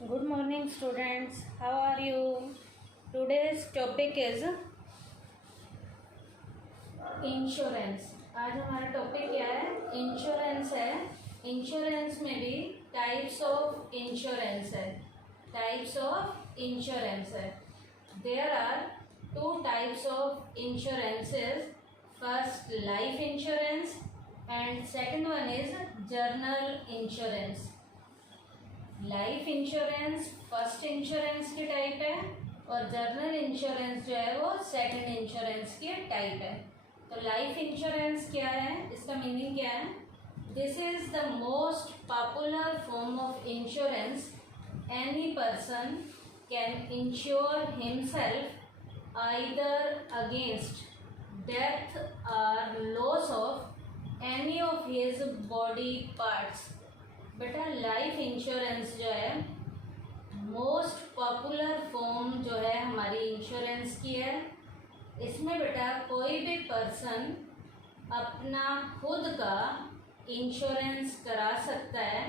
Good morning, students. How are you? Today's topic is insurance. आज हमारा topic क्या है? इंश्योरेंस है। इंश्योरेंस में भी टाइप्स ऑफ इंश्योरेंस है। टाइप्स ऑफ इंश्योरेंस है। There are two types of insurances. First life insurance and second one is general insurance. Life insurance first insurance की टाइप है और जर्नल इंश्योरेंस जो है वो सेकंड इंश्योरेंस की टाइप है। तो लाइफ इंश्योरेंस क्या है, इसका मीनिंग क्या है? This is the most popular form of insurance. Any person can insure himself either against death or loss of any of his body parts. बेटा लाइफ इंश्योरेंस जो है मोस्ट पॉपुलर फॉर्म जो है हमारी इंश्योरेंस की है। इसमें बेटा कोई भी पर्सन अपना खुद का इंश्योरेंस करा सकता है,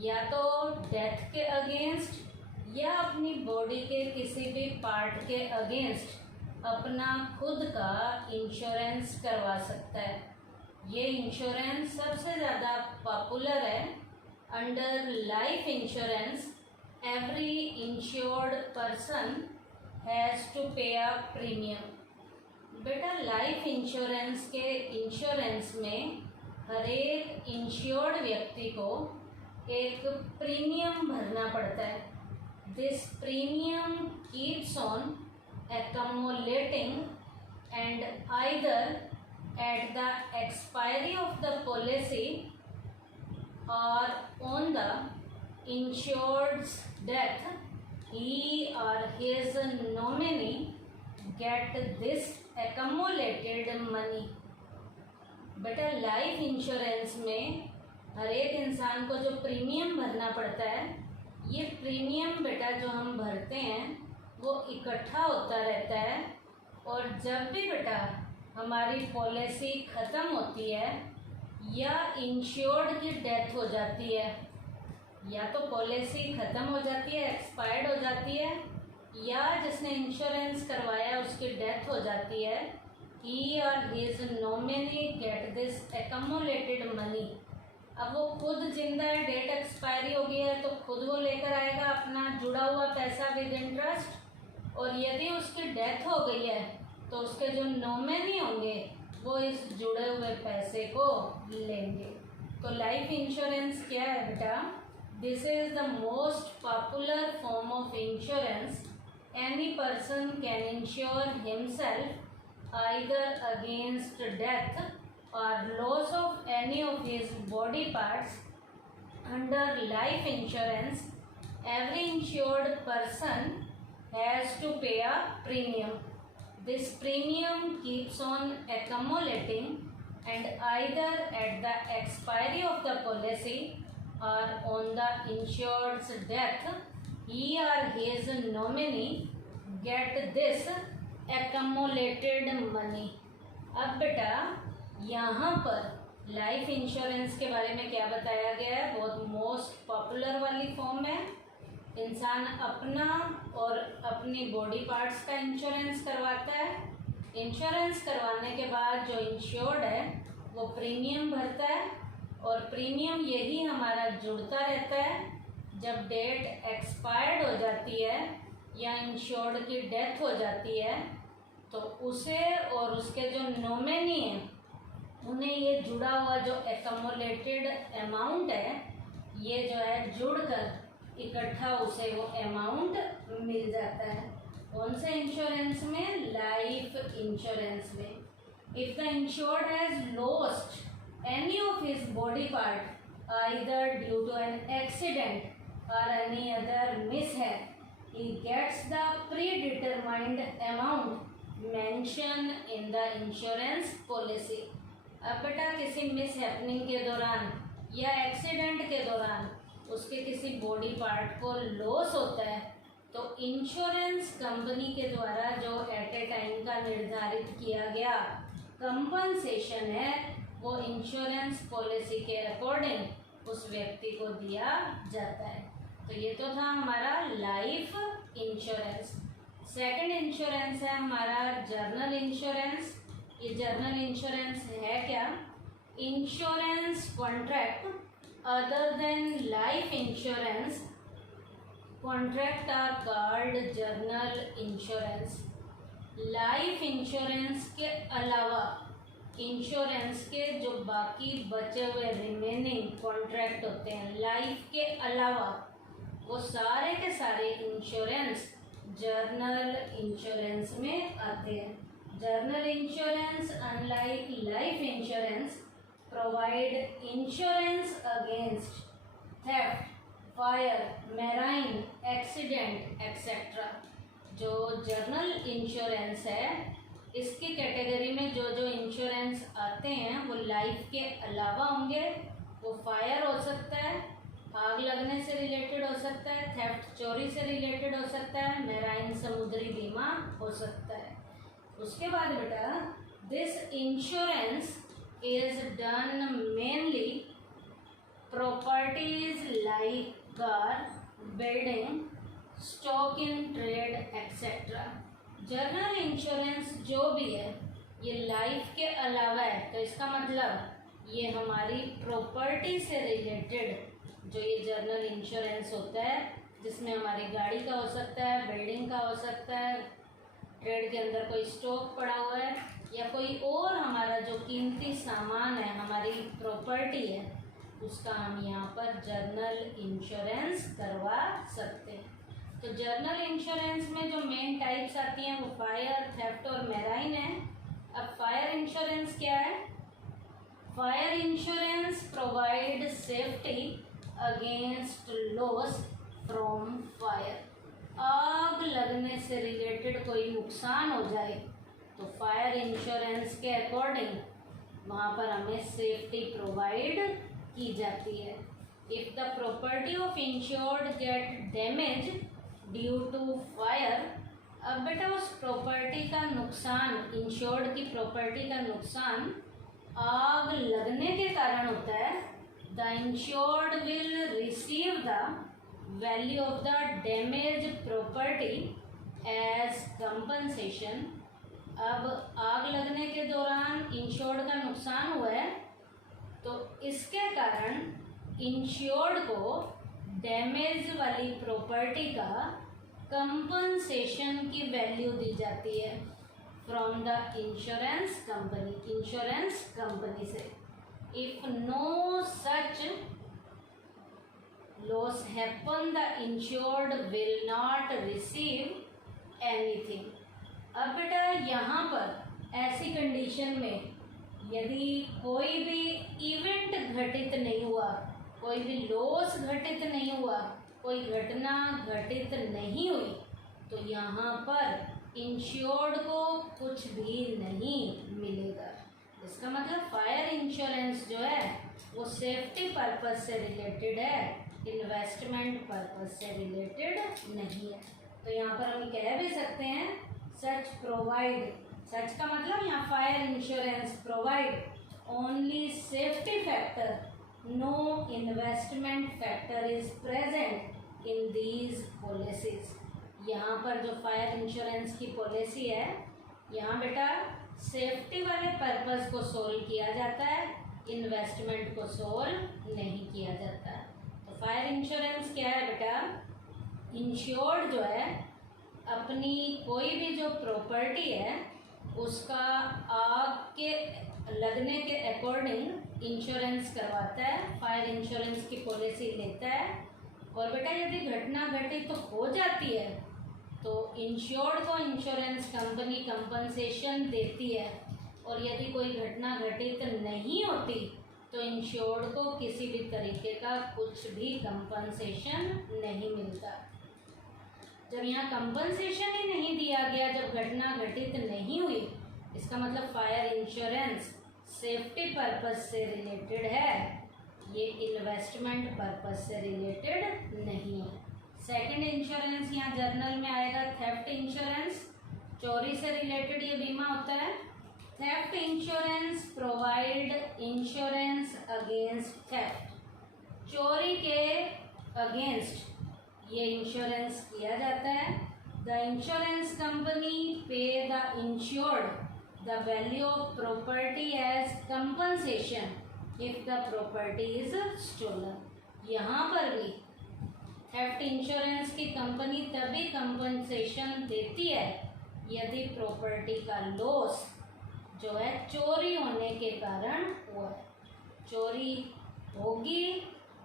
या तो डेथ के अगेंस्ट या अपनी बॉडी के किसी भी पार्ट के अगेंस्ट अपना खुद का इंश्योरेंस करवा सकता है। ये इंश्योरेंस सबसे ज़्यादा पॉपुलर है। Under life insurance, every insured person has to pay a premium. बेटा लाइफ इंश्योरेंस के इंश्योरेंस में हर एक इंश्योर्ड व्यक्ति को एक प्रीमियम भरना पड़ता है। This premium keeps on accumulating and either at the expiry of the policy or on the insured's death, he or his nominee get this accumulated money. बेटा लाइफ इंश्योरेंस में हर एक इंसान को जो प्रीमियम भरना पड़ता है, ये प्रीमियम बेटा जो हम भरते हैं वो इकट्ठा होता रहता है। और जब भी बेटा हमारी पॉलिसी ख़त्म होती है या इंश्योर्ड की डेथ हो जाती है, या तो पॉलिसी ख़त्म हो जाती है, एक्सपायर्ड हो जाती है, या जिसने इंश्योरेंस करवाया उसकी डेथ हो जाती है, ही और his nominee get this accumulated money. अब वो खुद जिंदा है, डेट एक्सपायरी हो गई है, तो खुद वो लेकर आएगा अपना जुड़ा हुआ पैसा विद इंटरेस्ट। और यदि उसकी डेथ हो गई है तो उसके जो नॉमिनी होंगे वो इस जुड़े हुए पैसे को लेंगे। तो लाइफ इंश्योरेंस क्या है बेटा? This is the most popular form of insurance. Any person can insure himself either against death or loss of any of his body parts. Under life insurance every insured person has to pay a premium. This premium keeps on accumulating and either at the expiry of the policy or on the insured's death, he or his nominee get this accumulated money. अब बेटा यहाँ पर life insurance के बारे में क्या बताया गया है? बहुत मोस्ट पॉपुलर वाली फॉर्म है। इंसान अपना और अपनी बॉडी पार्ट्स का इंश्योरेंस करवाता है। इंश्योरेंस करवाने के बाद जो इंश्योर्ड है वो प्रीमियम भरता है, और प्रीमियम यही हमारा जुड़ता रहता है। जब डेट एक्सपायर्ड हो जाती है या इंश्योर्ड की डेथ हो जाती है तो उसे और उसके जो नॉमिनी हैं उन्हें ये जुड़ा हुआ जो एक्यूमुलेटेड अमाउंट है, ये जो है जुड़कर इकट्ठा उसे वो अमाउंट मिल जाता है। कौन से इंश्योरेंस में? लाइफ इंश्योरेंस में। If the insured has lost any of his body part either due to an accident or any other mishap, he gets the predetermined amount mention in the insurance policy. अब बेटा किसी mishappening के दौरान या accident के दौरान उसके किसी बॉडी पार्ट को लॉस होता है तो इंश्योरेंस कंपनी के द्वारा जो एट ए टाइम का निर्धारित किया गया कंपनसेशन है वो इंश्योरेंस पॉलिसी के अकॉर्डिंग उस व्यक्ति को दिया जाता है। तो ये तो था हमारा लाइफ इंश्योरेंस। सेकंड इंश्योरेंस है हमारा जर्नल इंश्योरेंस। ये जर्नल इंश्योरेंस है क्या? Insurance contract other than life insurance contract are called general insurance. Life insurance के अलावा इंश्योरेंस के जो बाकी बचे हुए रिमेनिंग कॉन्ट्रैक्ट होते हैं लाइफ के अलावा, वो सारे के सारे इंश्योरेंस जर्नल इंश्योरेंस में आते हैं। Journal insurance unlike life insurance provide insurance against theft, fire, marine accident etcetera. जो जर्नल इंश्योरेंस है इसकी कैटेगरी में जो जो इंश्योरेंस आते हैं वो लाइफ के अलावा होंगे। वो फायर हो सकता है, आग लगने से रिलेटेड हो सकता है, थेफ्ट चोरी से रिलेटेड हो सकता है, मैराइन समुद्री बीमा हो सकता है। उसके बाद बेटा this insurance is done mainly properties like car, building, stock in trade etcetera. Journal insurance जो भी है ये लाइफ के अलावा है, तो इसका मतलब ये हमारी प्रॉपर्टी से रिलेटेड जो ये जर्नल इंश्योरेंस होता है, जिसमें हमारी गाड़ी का हो सकता है, बिल्डिंग का हो सकता है, ट्रेड के अंदर कोई स्टॉक पड़ा हुआ है, या कोई और हमारा जो कीमती सामान है, हमारी प्रॉपर्टी है, उसका हम यहाँ पर जर्नल इंश्योरेंस करवा सकते हैं। तो जर्नल इंश्योरेंस में जो मेन टाइप्स आती हैं वो फायर, थेफ्ट और मैराइन है। अब फायर इंश्योरेंस क्या है? Fire insurance provide safety against loss from fire. आग लगने से रिलेटेड कोई नुकसान हो जाए तो फायर इंश्योरेंस के अकॉर्डिंग वहाँ पर हमें सेफ्टी प्रोवाइड की जाती है। If the property of insured get damage due to fire, अब बेटा उस प्रॉपर्टी का नुकसान, इंश्योर्ड की प्रॉपर्टी का नुकसान आग लगने के कारण होता है, the insured will receive the value of the damage property as compensation. अब आग लगने के दौरान इंश्योर्ड का नुकसान हुआ है तो इसके कारण इंश्योर्ड को डैमेज वाली प्रॉपर्टी का कंपनसेशन की वैल्यू दी जाती है फ्रॉम द इंश्योरेंस कंपनी से। If no such loss happen the insured will not receive anything. अब बेटा यहाँ पर ऐसी कंडीशन में यदि कोई भी इवेंट घटित नहीं हुआ, कोई भी लॉस घटित नहीं हुआ, कोई घटना घटित नहीं हुई, तो यहाँ पर इंश्योर्ड को कुछ भी नहीं मिलेगा। इसका मतलब फायर इंश्योरेंस जो है वो सेफ्टी पर्पस से रिलेटेड है, इन्वेस्टमेंट पर्पस से रिलेटेड नहीं है। तो यहाँ पर हम कह भी सकते हैं सच प्रोवाइड, सच का मतलब यहाँ fire insurance provide only safety factor, no investment factor is present in these policies. यहाँ पर जो फायर इंश्योरेंस की पॉलिसी है यहाँ बेटा सेफ्टी वाले पर्पस को सोल्व किया जाता है, इन्वेस्टमेंट को सोल्व नहीं किया जाता। तो फायर इंश्योरेंस क्या है बेटा? इंश्योर्ड जो है अपनी कोई भी जो प्रॉपर्टी है उसका आग के लगने के अकॉर्डिंग इंश्योरेंस करवाता है, फायर इंश्योरेंस की पॉलिसी लेता है। और बेटा यदि घटना घटित तो हो जाती है तो इंश्योर्ड को इंश्योरेंस कंपनी कंपनसेशन देती है, और यदि कोई घटना घटित नहीं होती तो इंश्योर्ड को किसी भी तरीके का कुछ भी कंपनसेशन नहीं मिलता। जब यहाँ कंपनसेशन ही नहीं दिया गया, जब घटना घटित नहीं हुई, इसका मतलब फायर इंश्योरेंस सेफ्टी पर्पस से रिलेटेड है, ये इन्वेस्टमेंट पर्पस से रिलेटेड नहीं है। सेकंड इंश्योरेंस यहाँ जर्नल में आएगा थेफ्ट इंश्योरेंस, चोरी से रिलेटेड ये बीमा होता है। Theft insurance provide insurance against theft, चोरी के अगेंस्ट ये इंश्योरेंस किया जाता है। The insurance company pay the insured the value of property as compensation if the property is stolen. यहाँ पर भी थेफ्ट इंश्योरेंस की कंपनी तभी कंपनसेशन देती है यदि प्रॉपर्टी का लॉस जो है चोरी होने के कारण हुआ है। चोरी होगी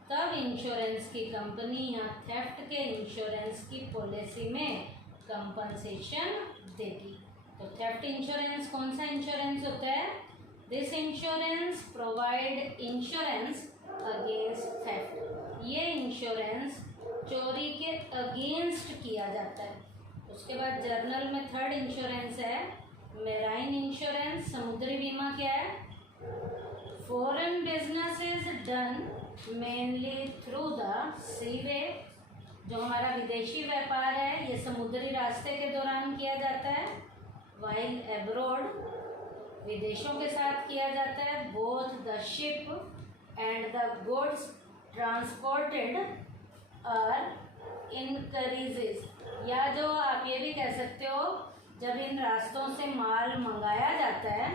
तब इंश्योरेंस की कंपनी या थेफ्ट के इंश्योरेंस की पॉलिसी में कंपनसेशन देगी। तो थेफ्ट इंश्योरेंस कौन सा इंश्योरेंस होता है? This insurance provide insurance against theft. ये इंश्योरेंस चोरी के अगेंस्ट किया जाता है। उसके बाद जर्नल में थर्ड इंश्योरेंस है मेराइन इंश्योरेंस। समुद्री बीमा क्या है? Foreign business is done mainly through the sea way. जो हमारा विदेशी व्यापार है ये समुद्री रास्ते के दौरान किया जाता है। वाइल एब्रॉड विदेशों के साथ किया जाता है। Both the ship and the goods transported are encourages. या जो आप ये भी कह सकते हो जब इन रास्तों से माल मंगाया जाता है,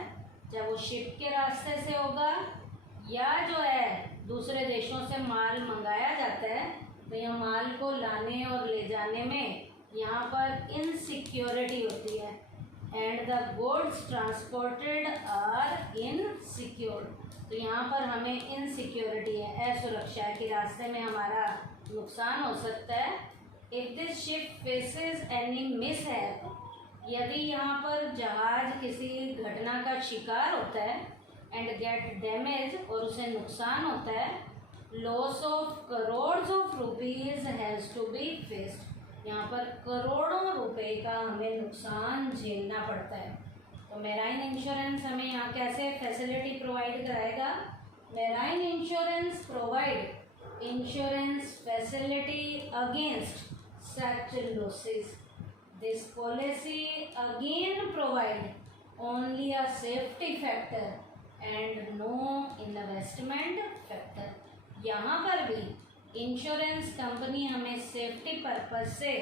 चाहे वो शिप के रास्ते से होगा या जो है दूसरे देशों से माल मंगाया जाता है, तो यह माल को लाने और ले जाने में यहाँ पर इनसिक्योरिटी होती है। And the goods transported are insecured. तो यहाँ पर हमें इनसिक्योरिटी है, असुरक्षा है कि रास्ते में हमारा नुकसान हो सकता है। If this ship faces any mishap, यदि यहाँ पर जहाज किसी घटना का शिकार होता है एंड गेट डैमेज और उसे नुकसान होता है, loss of crores of rupees has to be faced. यहाँ पर करोड़ों रुपए का हमें नुकसान झेलना पड़ता है। तो मेराइन इंश्योरेंस हमें यहाँ कैसे फैसिलिटी प्रोवाइड कराएगा? Marine insurance provide insurance facility against such losses. This policy again provide only a safety factor and no investment factor. यहाँ पर भी इंश्योरेंस कंपनी हमें सेफ्टी पर्पज से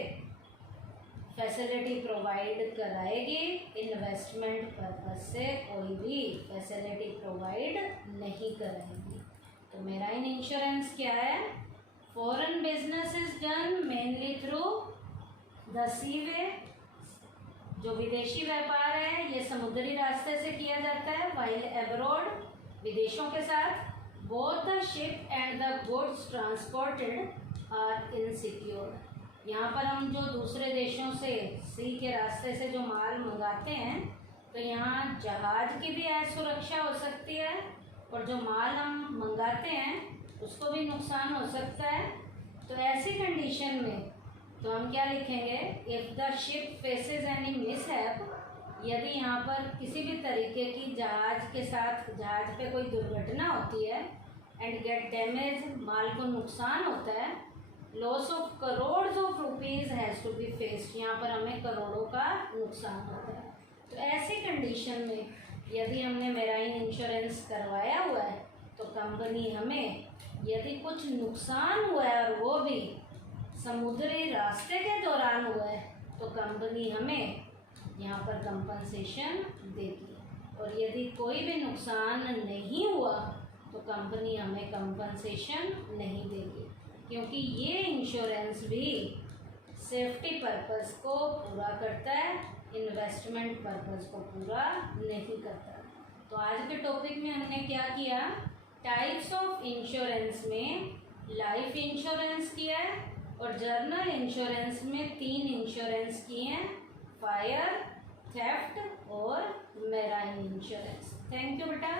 फैसिलिटी प्रोवाइड कराएगी, इन्वेस्टमेंट पर्पज से कोई भी फैसिलिटी प्रोवाइड नहीं कराएगी। तो मेराइन इंश्योरेंस क्या है? Foreign business is done mainly through the sea way. जो विदेशी व्यापार है ये समुद्री रास्ते से किया जाता है। वाइल एब्रॉड विदेशों के साथ। Both the ship and the goods transported are insecure. यहाँ पर हम जो दूसरे देशों से सी के रास्ते से जो माल मंगाते हैं, तो यहाँ जहाज की भी असुरक्षा हो सकती है और जो माल हम मंगाते हैं उसको भी नुकसान हो सकता है। तो ऐसी कंडीशन में तो हम क्या लिखेंगे? If the ship faces any mishap, यदि यहाँ पर किसी भी तरीके की जहाज के साथ जहाज पे कोई दुर्घटना होती है एंड गेट डैमेज, माल को नुकसान होता है, loss of crores of rupees has to be faced, यहाँ पर हमें करोड़ों का नुकसान होता है। तो ऐसी कंडीशन में यदि हमने मेराइन इंश्योरेंस करवाया हुआ है तो कंपनी हमें यदि कुछ नुकसान हुआ है और वो भी समुद्री रास्ते के दौरान हुआ है तो कंपनी हमें यहाँ पर कंपनसेशन देगी। और यदि कोई भी नुकसान नहीं हुआ तो कंपनी हमें कंपनसेशन नहीं देगी, क्योंकि ये इंश्योरेंस भी सेफ्टी पर्पस को पूरा करता है, इन्वेस्टमेंट पर्पस को पूरा नहीं करता। तो आज के टॉपिक में हमने क्या किया? टाइप्स ऑफ इंश्योरेंस में लाइफ इंश्योरेंस किया है और जर्नल इंश्योरेंस में 3 इंश्योरेंस किए हैं, फायर, थेफ्ट और मेराइन इंश्योरेंस। थैंक यू बेटा।